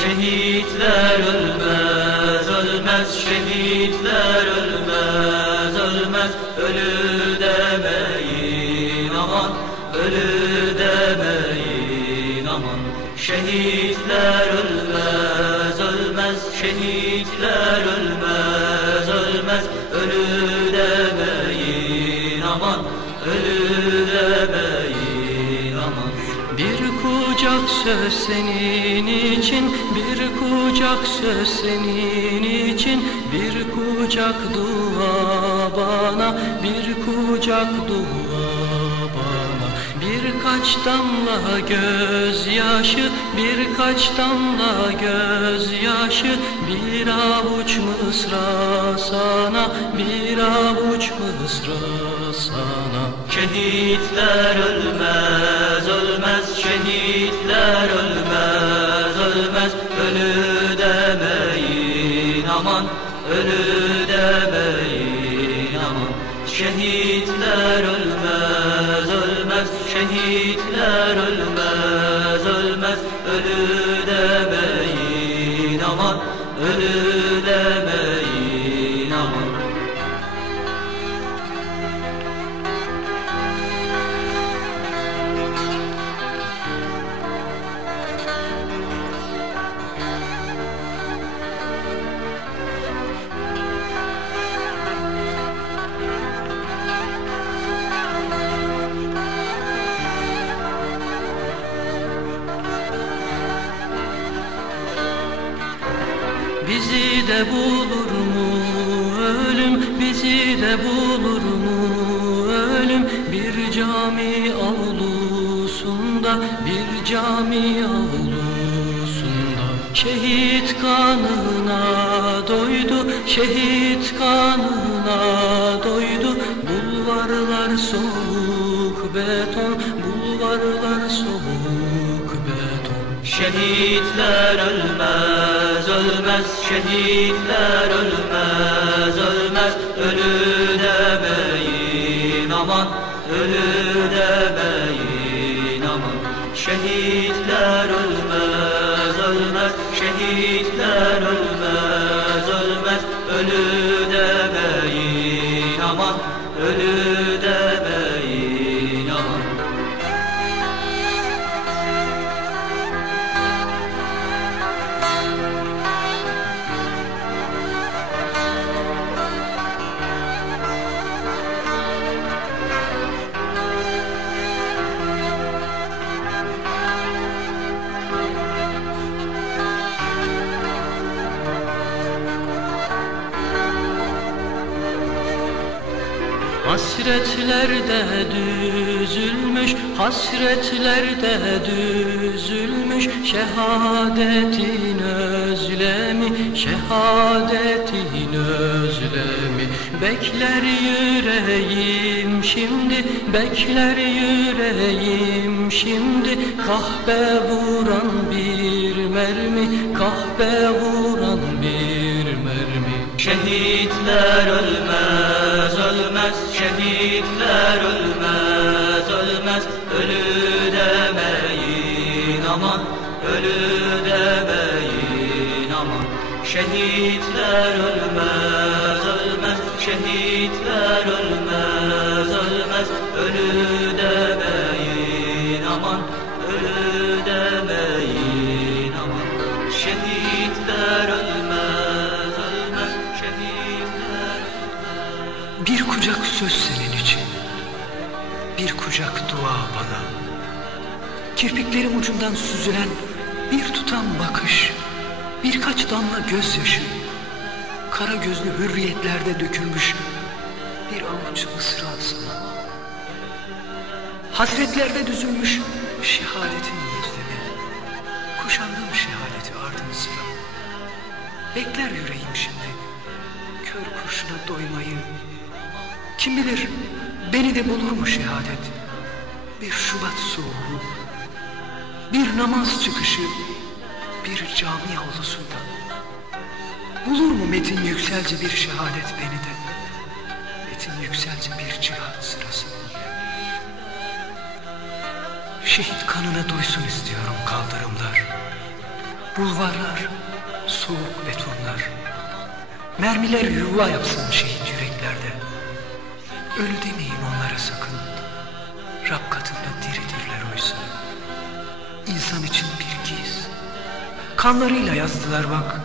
Şehitler ölmez, ölmez. Şehitler ölmez, ölmez. Ölü demeyin aman Ölü demeyin aman. Şehitler ölmez, ölmez. Şehitler ölmez, ölmez. Ölü demeyin aman Ölü demeyin kucak söz senin için Bir kucak söz senin için Bir kucak dua bana Bir kucak dua bana. Birkaç damla gözyaşı Birkaç damla gözyaşı Bir avuç mısra sana Bir avuç mısra sana. Şehitler ölmez, ölmez Şehitler ölmez, ölmez. Ölü demeyin aman Ölü demeyin aman. Şehitler ölmez, ölmez Şehitler ölmez, ölmez. Ölü demeyin aman Ölü demeyin Bizi de bulur mu ölüm? Bizi de bulur mu ölüm? Bir cami avlusunda bir cami avlusunda. Şehit kanına doydu şehit kanına Şehitler ölmez, ölmez. Şehitler ölmez, ölmez. Ölü demeyin aman. Ölü demeyin aman. Şehitler ölmez, ölmez. Şehitler ölmez, Hasretlerde düzülmüş, hasretlerde düzülmüş. Şehadetin özlemi, şehadetin özlemi. Bekler yüreğim şimdi, bekler yüreğim şimdi. Kahpe vuran bir mermi, kahpe vuran bir mermi. Şehitler ölmez, ölmez Şehitler ölmez, ölmez. Ölü demeyin aman Ölü demeyin aman. Şehitler ölmez, ölmez. Şehitler ölmez, ölmez. Ölü kucak söz senin için, bir kucak dua bana. Kirpiklerim ucundan süzülen bir tutam bakış, birkaç damla gözyaşı, kara gözlü hürriyetlerde dökülmüş bir avuç mısra sana. Hasretlerde düzülmüş şehadetin özlemi, kuşandım şehadeti ardın sıra. Bekler yüreğim şimdi, kör kurşuna doymayı, kim bilir beni de bulur mu şehadet? Bir Şubat soğuğu, bir namaz çıkışı, bir cami avlusunda. Bulur mu Metin yükselce bir şehadet beni de? Metin yükselce bir cihat sırasında. Şehit kanına doysun istiyorum kaldırımlar. Bulvarlar, soğuk betonlar. Mermiler yuva yapsın şehit yüreklerde. Ölü demeyin onlara sakın. Rab katında diridirler oysa. İnsan için bir giz. Kanlarıyla yazdılar bak.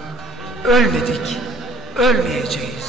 Ölmedik, ölmeyeceğiz.